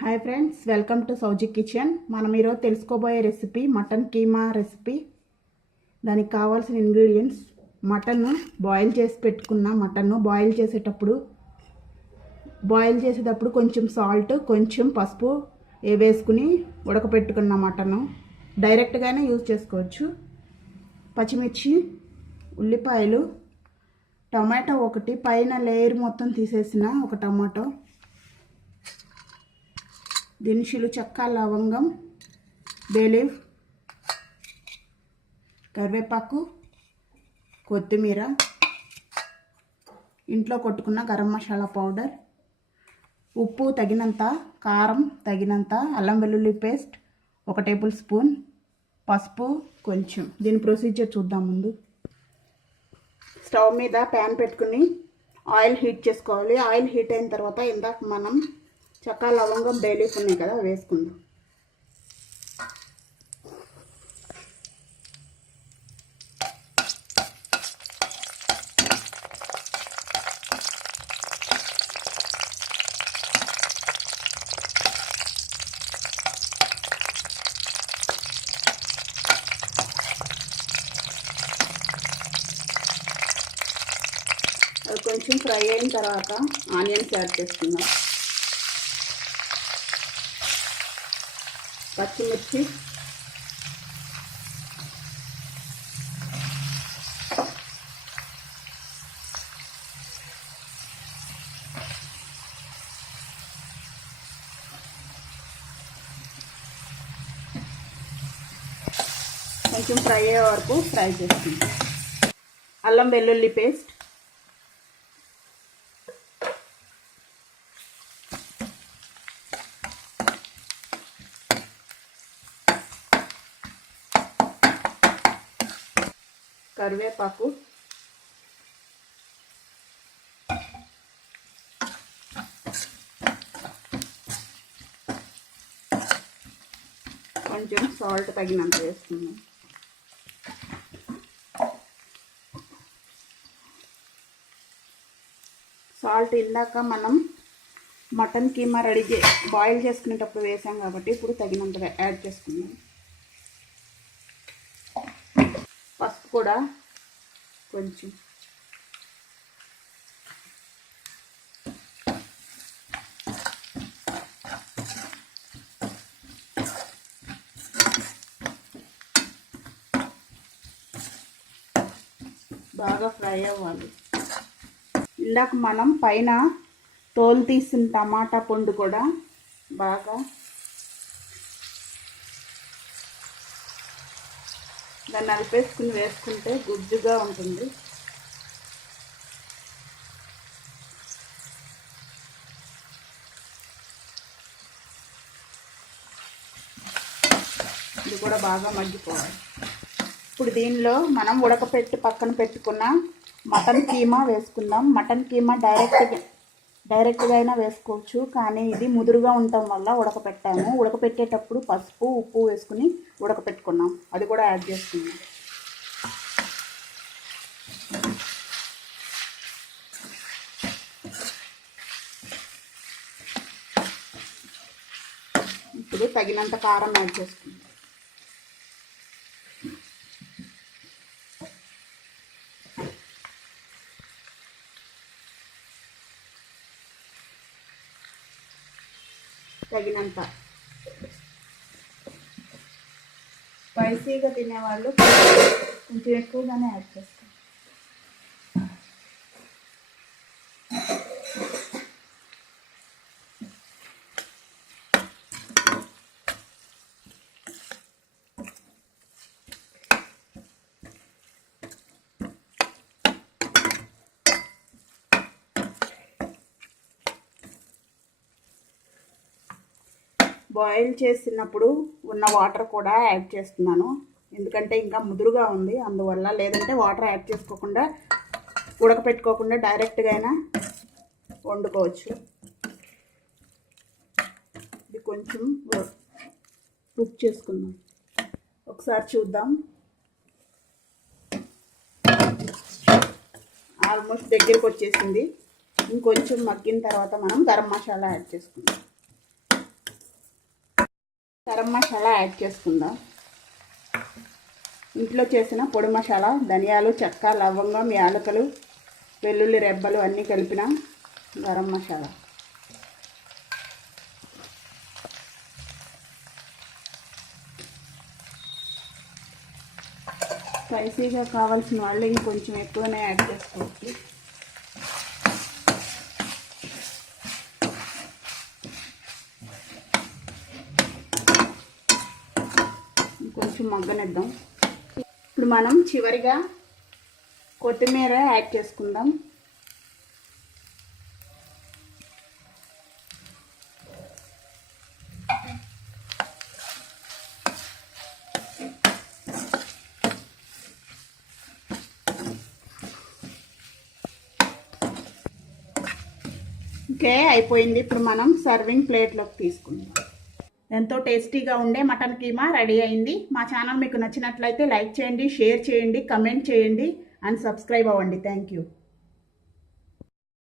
Hi friends, welcome to Sowji kitchen. మనం ఈరోజు తెలుసుకోబోయే రెసిపీ మటన్ కీమా రెసిపీ. దానికి కావాల్సిన ఇంగ్రీడియంట్స్: మటన్ బాయిల్ చేసి పెట్టుకున్న మటన్ బాయిల్ చేసేటప్పుడు కొంచెం సాల్ట్, కొంచెం పసుపు వేసుకుని ఉడకపెట్టుకున్న మటన్ డైరెక్ట్గానే యూజ్ చేసుకోవచ్చు. పచ్చిమిర్చి, ఉల్లిపాయలు, టమాటో ఒకటి, పైన లేయర్ మొత్తం తీసేసిన ఒక టమాటో, దినుసులు చెక్క, లవంగం, బేలీఫ్, కరివేపాకు, కొత్తిమీర, ఇంట్లో కొట్టుకున్న గరం మసాలా పౌడర్, ఉప్పు తగినంత, కారం తగినంత, అల్లం వెల్లుల్లి పేస్ట్ 1 టేబుల్ స్పూన్, పసుపు కొంచెం. దీని ప్రొసీజర్ చూద్దాం. ముందు స్టవ్ మీద ప్యాన్ పెట్టుకుని ఆయిల్ హీట్ చేసుకోవాలి. ఆయిల్ హీట్ అయిన తర్వాత ఇందాక మనం చెక్క, లవంగం, బేలీఫ్ ఉన్నాయి కదా, వేసుకుందాం. అది కొంచెం ఫ్రై అయిన తర్వాత ఆనియన్స్ యాడ్ చేసుకుందాం. పచ్చిమిర్చి, కొంచెం ఫ్రై అయ్యే వరకు ఫ్రై చేసుకుందాం. అల్లం వెల్లుల్లి పేస్ట్, కరివేపాకు, కొంచెం సాల్ట్ తగినంత వేస్తున్నాం. సాల్ట్ ఇందాక మనం మటన్ కీమా బాయిల్ చేసుకునేటప్పుడు వేసాం కాబట్టి ఇప్పుడు తగినంతగా యాడ్ చేసుకున్నాం. పసుపు కూడా కొంచెం, బాగా ఫ్రై అవ్వాలి. ఇందాక మనం పైన తోలు తీసిన టమాటా పండు కూడా బాగా దాన్ని అలిపేసుకుని వేసుకుంటే గుజ్జుగా ఉంటుంది. ఇది కూడా బాగా మగ్గిపోవాలి. ఇప్పుడు దీనిలో మనం పక్కన పెట్టుకున్న మటన్ కీమా వేసుకుందాం. మటన్ కీమా డైరెక్ట్గా అయినా వేసుకోవచ్చు, కానీ ఇది ముదురుగా ఉండటం వల్ల ఉడకపెట్టేటప్పుడు పసుపు, ఉప్పు వేసుకుని ఉడకపెట్టుకున్నాం. అది కూడా యాడ్ చేసుకున్నాం. ఇప్పుడు తగినంత కారం యాడ్ చేసుకున్నాం. తగినంత స్పైసీగా తినేవాళ్ళు కొంచెం ఎక్కువగానే యాడ్ చేస్తారు. బాయిల్ చేసినప్పుడు ఉన్న వాటర్ కూడా యాడ్ చేస్తున్నాను, ఎందుకంటే ఇంకా ముదురుగా ఉంది అందువల్ల. లేదంటే వాటర్ యాడ్ చేసుకోకుండా ఉడకపెట్టుకోకుండా డైరెక్ట్గా అయినా వండుకోవచ్చు. ఇది కొంచెం కుక్ చేసుకుందాం. ఒకసారి చూద్దాం. ఆల్మోస్ట్ దగ్గరికి వచ్చేసింది. ఇంకొంచెం మగ్గిన తర్వాత మనం గరం మసాలా యాడ్ చేసుకుందాం. గరం మసాలా యాడ్ చేసుకుందాం. ఇంట్లో చేసిన పొడి మసాలా, ధనియాలు, చెక్క, లవంగం, యాలకులు, వెల్లుల్లి రెబ్బలు అన్నీ కలిపిన గరం మసాలా. స్పైసీగా కావాల్సిన వాళ్ళు ఇంకొంచెం ఎక్కువనే యాడ్ చేసుకోవచ్చు. కొంచెం మగ్గనిద్దాం. ఇప్పుడు మనం చివరిగా కొత్తిమీర యాడ్ చేసుకుందాం. ఓకే, అయిపోయింది. ఇప్పుడు మనం సర్వింగ్ ప్లేట్లోకి తీసుకుందాం. ఎంతో టేస్టీగా ఉండే మటన్ కీమా రెడీ అయింది. మా ఛానల్ మీకు నచ్చినట్లయితే లైక్ చేయండి, షేర్ చేయండి, కమెంట్ చేయండి అండ్ సబ్స్క్రైబ్ అవ్వండి. Thank you.